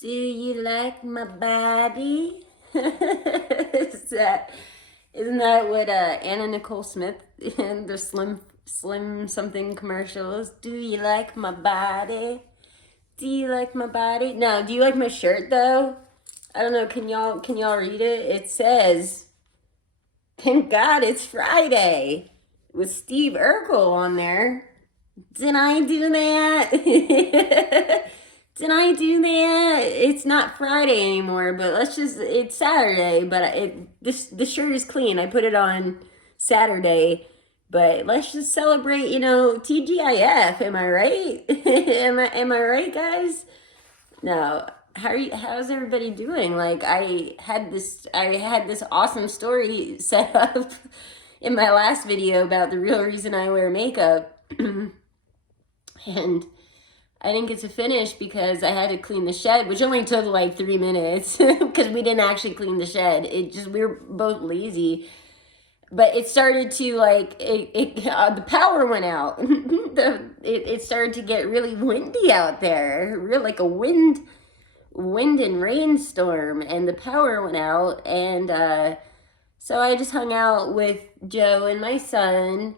Do you like my body? Isn't that what Anna Nicole Smith in the Slim something commercials? Do you like my body? Do you like my body? No, do you like my shirt though? I don't know, can y'all read it? It says, "Thank God it's Friday," with Steve Urkel on there. Did I do that? Did I do that? It's not Friday anymore, but it's Saturday, but the shirt is clean. I put it on Saturday, but let's just celebrate, TGIF. Am I right? Am I right, guys? No. How's everybody doing? Like I had this awesome story set up in my last video about the real reason I wear makeup. And I didn't get to finish because I had to clean the shed, which only took like 3 minutes because we didn't actually clean the shed. We were both lazy. But it started to the power went out. It started to get really windy out there, real like a wind and rainstorm, and the power went out. And so I just hung out with Joe and my son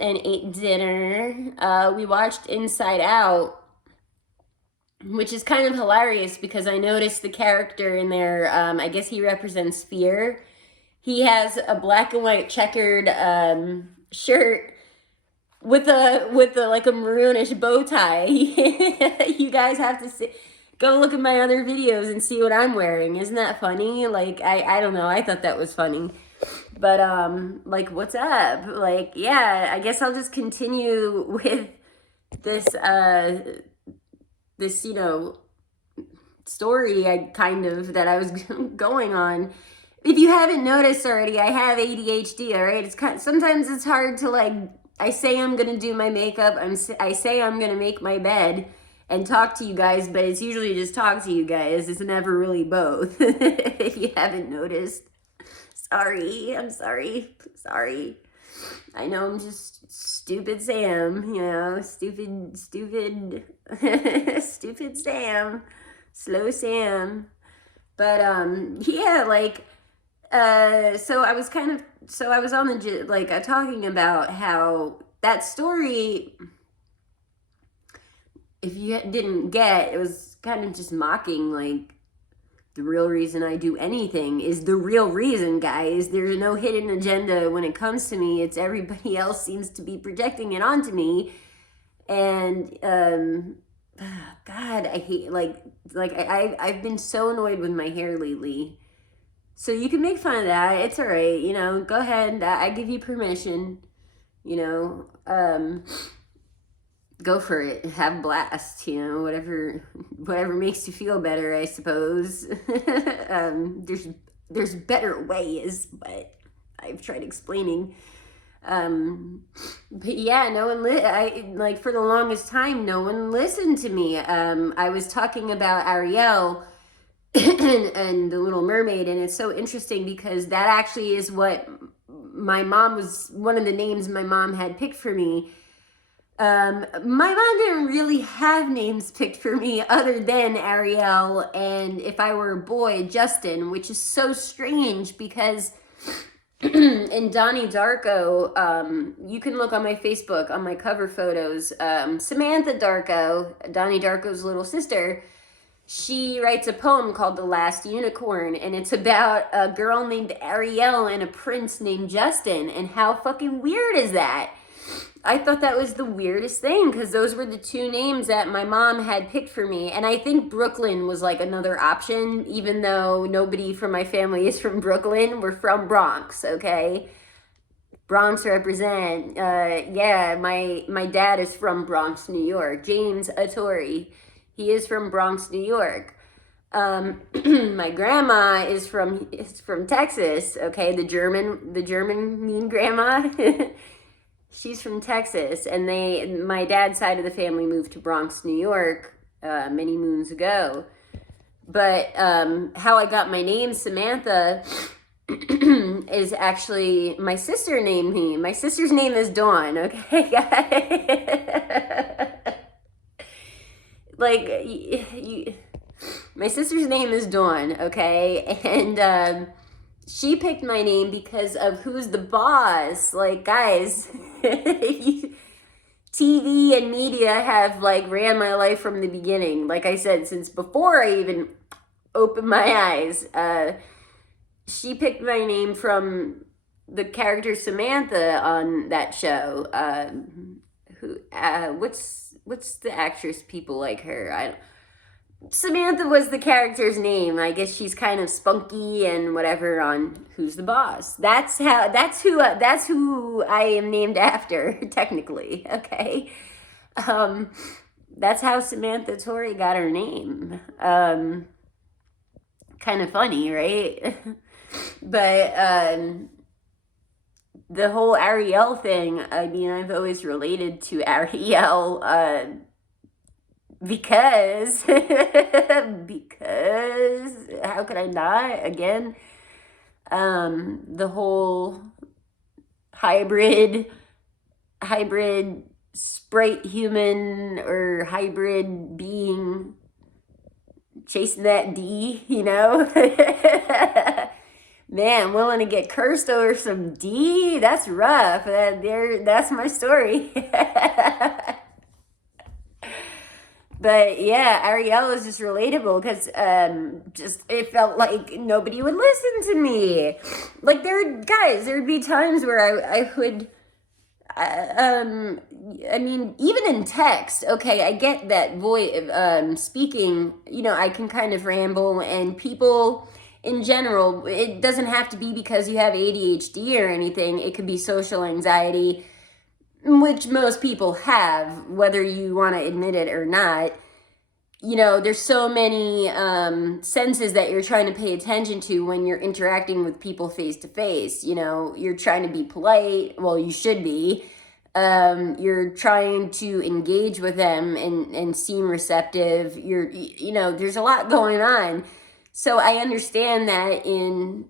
and ate dinner. We watched Inside Out, which is kind of hilarious because I noticed the character in there. I guess he represents fear. He has a black and white checkered shirt with a like a maroonish bow tie. You guys have to go look at my other videos and see what I'm wearing. Isn't that funny? Like I don't know. I thought that was funny. But like, what's up? Like, yeah, I guess I'll just continue with this story that I was going on. If you haven't noticed already, I have ADHD. All right, sometimes it's hard to I say I'm gonna do my makeup. I say I'm gonna make my bed and talk to you guys, but it's usually just talk to you guys. It's never really both. If you haven't noticed. Sorry, I'm sorry. I know I'm just stupid Sam, stupid, stupid Sam, slow Sam. But, yeah, so I was on the, talking about how that story, if you didn't get, it was kind of just mocking, the real reason I do anything is the real reason, guys. There's no hidden agenda when it comes to me. It's everybody else seems to be projecting it onto me. And, God, I hate, I've been so annoyed with my hair lately. So you can make fun of that. It's all right. Go ahead. I give you permission, go for it. Have a blast, whatever makes you feel better, I suppose. There's better ways, but I've tried explaining. But yeah, no one for the longest time, no one listened to me. I was talking about Ariel and the Little Mermaid, and it's so interesting because that actually is what one of the names my mom had picked for me. My mom didn't really have names picked for me other than Ariel, and if I were a boy, Justin, which is so strange because in Donnie Darko, you can look on my Facebook, on my cover photos, Samantha Darko, Donnie Darko's little sister, she writes a poem called The Last Unicorn, and it's about a girl named Ariel and a prince named Justin, and how fucking weird is that? I thought that was the weirdest thing because those were the two names that my mom had picked for me. And I think Brooklyn was another option, even though nobody from my family is from Brooklyn. We're from Bronx, okay? Bronx represent. Yeah, my dad is from Bronx, New York. James Atori. He is from Bronx, New York. My grandma is from Texas, okay? The German mean grandma. She's from Texas, and my dad's side of the family moved to Bronx, New York, many moons ago. But how I got my name, Samantha, is actually my sister named me. My sister's name is Dawn, okay, guys? My sister's name is Dawn, okay? And she picked my name because of Who's the Boss. Like, guys, TV and media have like ran my life from the beginning. Like I said, since before I even opened my eyes. She picked my name from the character Samantha on that show. What's the actress people like her? Samantha was the character's name. I guess she's kind of spunky and whatever on Who's the Boss. That's who I am named after, technically. Okay, that's how Samantha Torrey got her name. Kind of funny, right? But the whole Ariel thing, I mean, I've always related to Ariel because because how could I not? Again, the whole hybrid sprite human or hybrid being chasing that D, you know? Man, willing to get cursed over some D? That's rough. That's my story. But yeah, Ariel is just relatable because just it felt like nobody would listen to me. Like there'd be times where I would I mean, even in text, okay, I get that voice speaking, you know, I can kind of ramble, and people in general, it doesn't have to be because you have ADHD or anything. It could be social anxiety, which most people have, whether you want to admit it or not. You know, there's so many senses that you're trying to pay attention to when you're interacting with people face to face. You know, you're trying to be polite. Well, you should be. You're trying to engage with them and seem receptive. You know, there's a lot going on. So I understand that in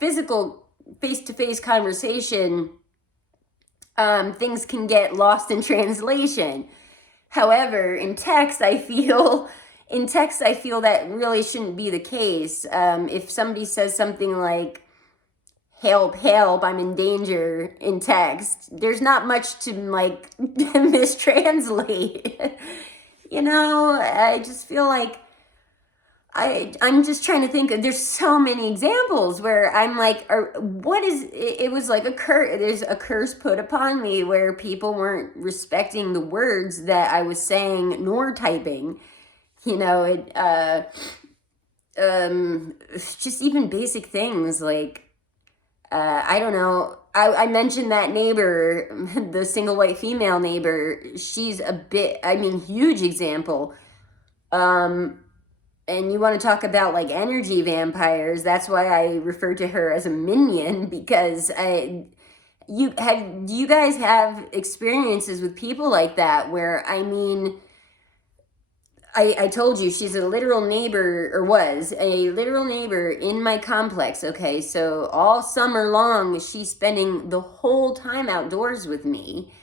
physical face-to-face conversation, things can get lost in translation. However, in text, I feel that really shouldn't be the case. If somebody says something like, help, help, I'm in danger in text, there's not much to like mistranslate. You know, I just feel like I'm just trying to think. There's so many examples where I'm like, what is it was like there's a curse put upon me where people weren't respecting the words that I was saying nor typing. You know, just even basic things like I don't know. I mentioned that neighbor, the single white female neighbor. She's huge example. And you want to talk about like energy vampires. That's why I refer to her as a minion, because do you guys have experiences with people like that where, I mean, I told you she's a literal neighbor, or was a literal neighbor in my complex. Okay, so all summer long, she's spending the whole time outdoors with me.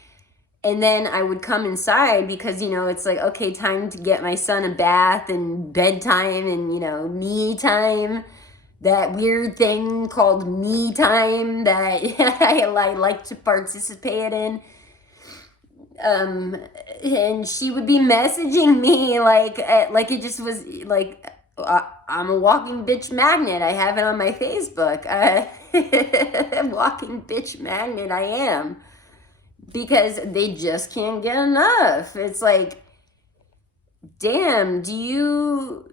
And then I would come inside because, you know, it's like, okay, time to get my son a bath and bedtime and, you know, me time. That weird thing called me time that I like to participate in. And she would be messaging me like it just was like, I'm a walking bitch magnet. I have it on my Facebook. Walking bitch magnet I am. Because they just can't get enough. It's like, damn, you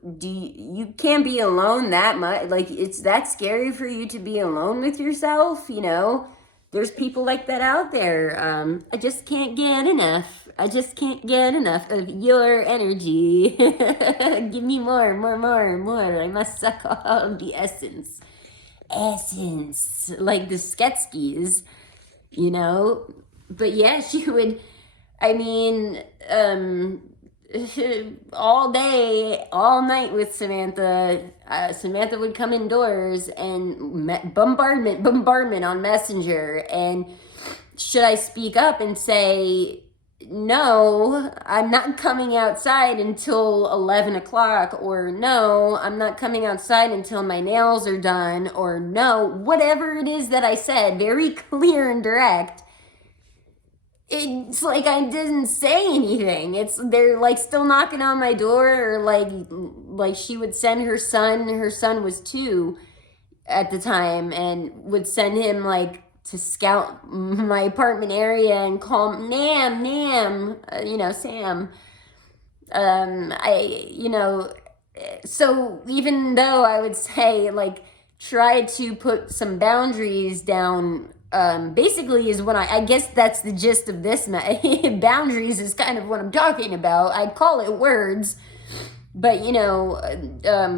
can't be alone that much? Like, it's that scary for you to be alone with yourself, you know? There's people like that out there. I just can't get enough. I just can't get enough of your energy. Give me more. I must suck all the essence. Like the Sketskis, you know? But yeah, she would, I mean, all day, all night with Samantha. Samantha would come indoors and bombardment on Messenger. And should I speak up and say, no, I'm not coming outside until 11 o'clock, or no, I'm not coming outside until my nails are done, or no, whatever it is that I said, very clear and direct. It's like I didn't say anything. They're like still knocking on my door, or like she would send her son. Her son was 2 at the time, and would send him like to scout my apartment area and call Nam, Sam. So even though I would say like try to put some boundaries down, basically is what I guess that's the gist of this. Boundaries is kind of what I'm talking about. I'd call it words, but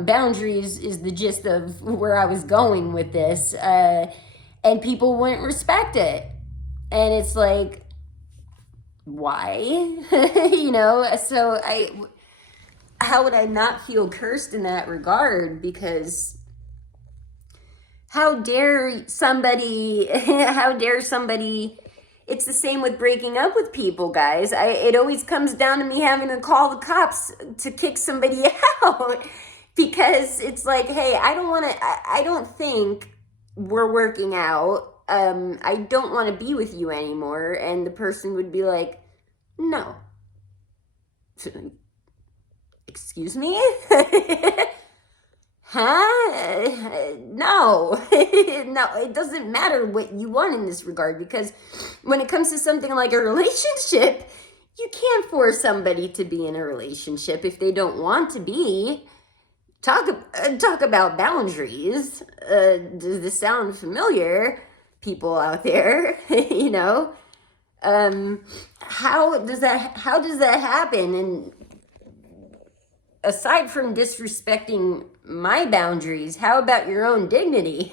boundaries is the gist of where I was going with this. And people wouldn't respect it. And it's like, why? So how would I not feel cursed in that regard? Because how dare somebody, it's the same with breaking up with people, guys. It always comes down to me having to call the cops to kick somebody out, because it's like, hey, I don't think we're working out. I don't want to be with you anymore. And the person would be like, no. Excuse me? Huh? No. No, it doesn't matter what you want in this regard, because when it comes to something like a relationship, you can't force somebody to be in a relationship if they don't want to be. Talk about boundaries. Does this sound familiar, people out there? How does that happen? And aside from disrespecting my boundaries, how about your own dignity?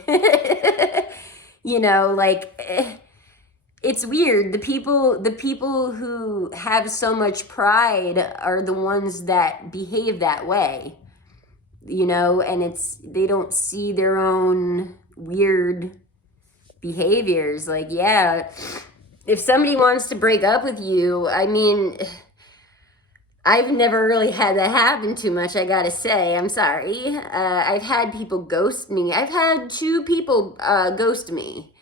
It's weird. The people who have so much pride are the ones that behave that way. And they don't see their own weird behaviors. Like, yeah, if somebody wants to break up with you, I mean, I've never really had that happen too much, I gotta say. I'm sorry. I've had people ghost me. I've had 2 people ghost me.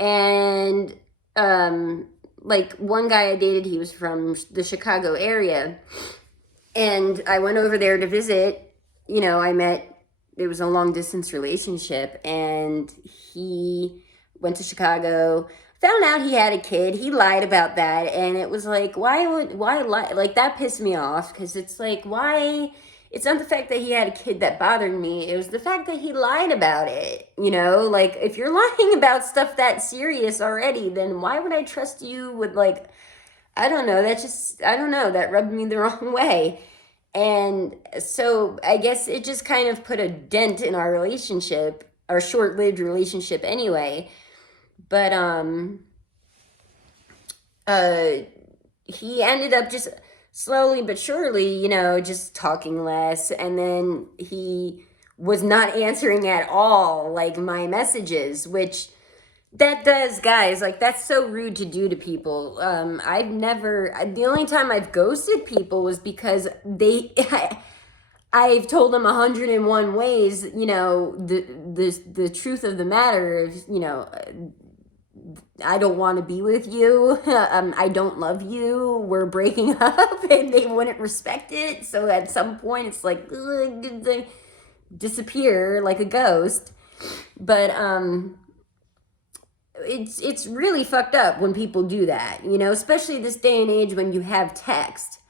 And like one guy I dated, he was from the Chicago area. And I went over there to visit. It was a long distance relationship, and he went to Chicago, found out he had a kid. He lied about that. And it was like, why lie? Like, that pissed me off, because it's like, why? It's not the fact that he had a kid that bothered me. It was the fact that he lied about it. Like, if you're lying about stuff that serious already, then why would I trust you with, like, I don't know. That rubbed me the wrong way. And so I guess it just kind of put a dent in our relationship, our short-lived relationship anyway. But he ended up just slowly but surely, just talking less. And then he was not answering at all, like, my messages, which that does, guys, like, that's so rude to do to people. The only time I've ghosted people was because I've told them 101 ways, the truth of the matter is, I don't want to be with you. I don't love you. We're breaking up, and they wouldn't respect it. So at some point, it's like, ugh, disappear like a ghost. But it's really fucked up when people do that, especially this day and age when you have text.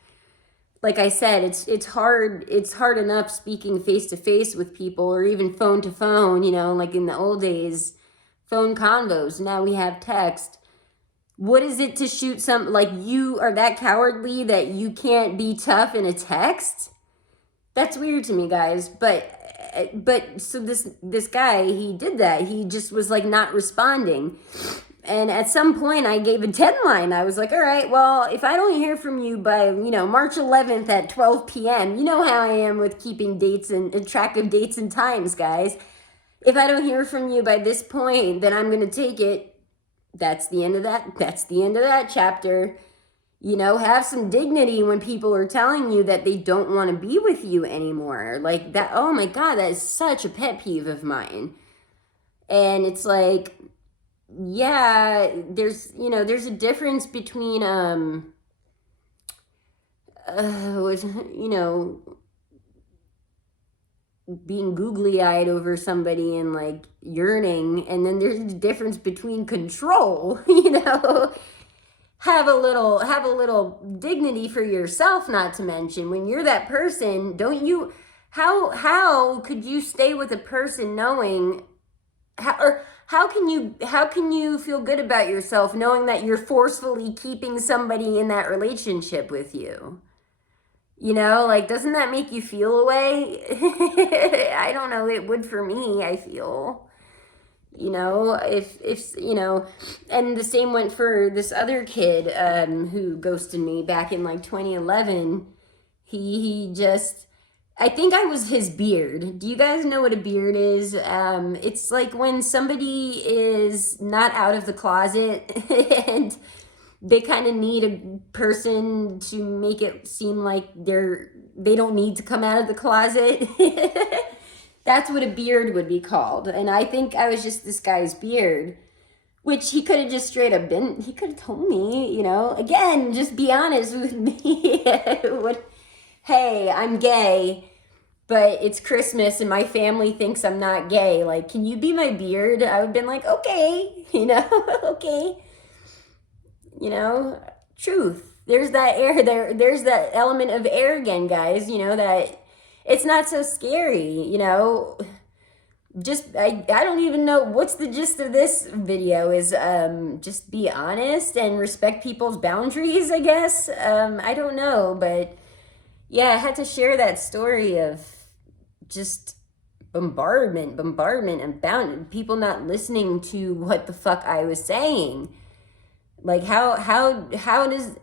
Like I said, it's hard enough speaking face to face with people, or even phone to phone, like in the old days, phone convos. Now we have text. What is it to shoot like, you are that cowardly that you can't be tough in a text? That's weird to me, guys. But so this guy, he did that. He just was like not responding. And at some point I gave a deadline. I was like, all right, well, if I don't hear from you by, March 11th at 12 p.m., you know how I am with keeping dates and track of dates and times, guys. If I don't hear from you by this point, then I'm going to take it. That's the end of that. That's the end of that chapter. You know, have some dignity when people are telling you that they don't want to be with you anymore. Like that, oh my God, that is such a pet peeve of mine. And it's like, yeah, there's a difference between, you know, being googly eyed over somebody and like yearning. And then there's a difference between control, you know. Have a little dignity for yourself, not to mention when you're that person, don't you, how could you stay with a person knowing how can you feel good about yourself knowing that you're forcefully keeping somebody in that relationship with you? You know, like, doesn't that make you feel a way? I don't know, it would for me, I feel. You know, if you know, and the same went for this other kid who ghosted me back in like 2011. He just, I think I was his beard. Do you guys know what a beard is? It's like when somebody is not out of the closet and they kind of need a person to make it seem like they don't need to come out of the closet. That's what a beard would be called. And I think I was just this guy's beard, which he could have just straight up been, he could have told me, you know, again, just be honest with me. Hey, I'm gay, but it's Christmas and my family thinks I'm not gay. Like, can you be my beard? I would have been like, okay, you know, okay. You know, truth. There's that air there. There's that element of air again, guys, you know, that it's not so scary, you know. Just I don't even know what's the gist of this video is just be honest and respect people's boundaries, I guess. I don't know, but yeah, I had to share that story of just bombardment and people not listening to what the fuck I was saying. Like how does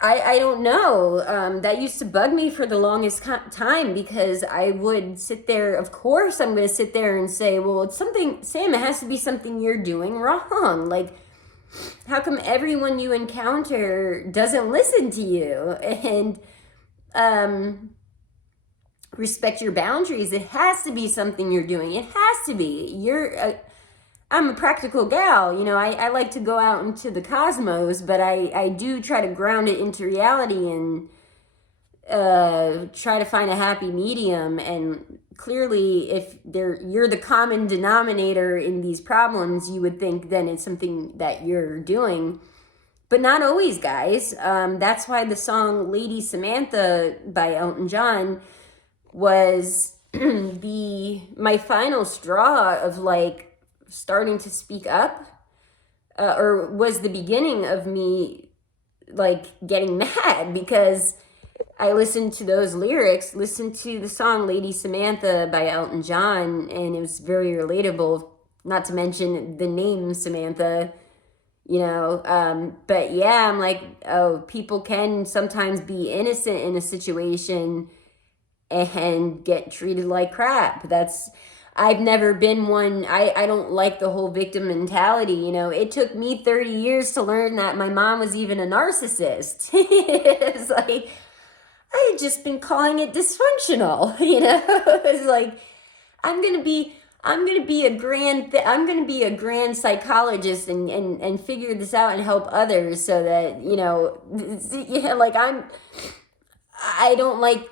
I don't know. That used to bug me for the longest time because I would sit there. Of course, I'm going to sit there and say, well, it's something, Sam, it has to be something you're doing wrong. Like, how come everyone you encounter doesn't listen to you and respect your boundaries? It has to be something you're doing. It has to be. I'm a practical gal, you know, I like to go out into the cosmos, but I do try to ground it into reality and try to find a happy medium. And clearly, if you're the common denominator in these problems, you would think then it's something that you're doing. But not always, guys. That's why the song Lady Samantha by Elton John was my final straw of like, starting to speak up, or was the beginning of me like getting mad because I listened to those lyrics, listened to the song Lady Samantha by Elton John, and it was very relatable, not to mention the name Samantha, you know. But yeah, I'm like, oh, people can sometimes be innocent in a situation and get treated like crap. I've never been one. I don't like the whole victim mentality, you know. It took me 30 years to learn that my mom was even a narcissist. It's like, I had just been calling it dysfunctional, you know. It's like, I'm gonna be a grand psychologist and figure this out and help others so that, you know, yeah, like I don't like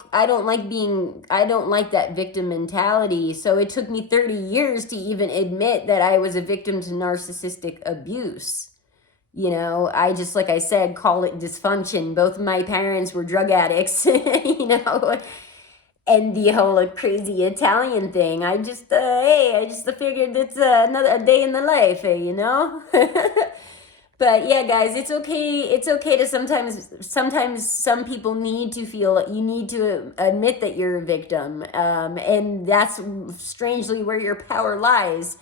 that victim mentality. So it took me 30 years to even admit that I was a victim to narcissistic abuse. You know, I just, like I said, call it dysfunction. Both of my parents were drug addicts, you know, and the whole crazy Italian thing. I just figured it's a day in the life, you know. But yeah, guys, it's okay. It's okay to sometimes some people need to feel, you need to admit that you're a victim. And that's strangely where your power lies.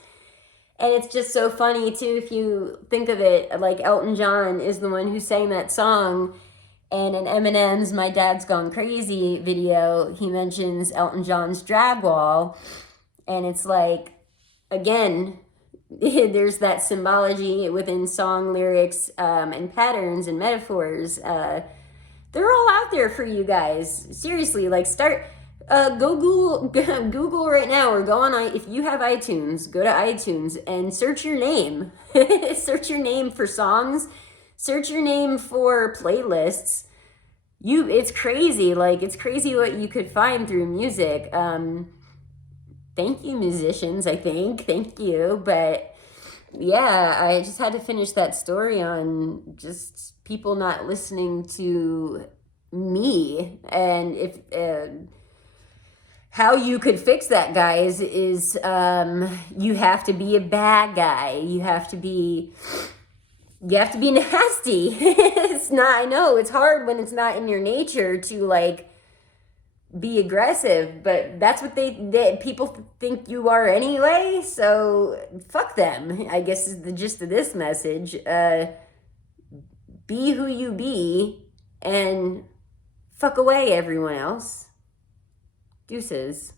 And it's just so funny too, if you think of it, like Elton John is the one who sang that song. And in Eminem's My Dad's Gone Crazy video, he mentions Elton John's drag wall. And it's like, again, there's that symbology within song lyrics, and patterns and metaphors. They're all out there for you guys. Seriously, like start go Google Google right now, or go on if you have iTunes, go to iTunes and search your name. Search your name for songs, search your name for playlists. It's crazy. Like, it's crazy what you could find through music. Thank you, musicians, I think. Thank you. But yeah, I just had to finish that story on just people not listening to me. And if how you could fix that, guys, is you have to be a bad guy. You have to be nasty. It's not, I know it's hard when it's not in your nature to like be aggressive, but that's what people think you are anyway. So fuck them, I guess, is the gist of this message. Be who you be and fuck away everyone else. Deuces.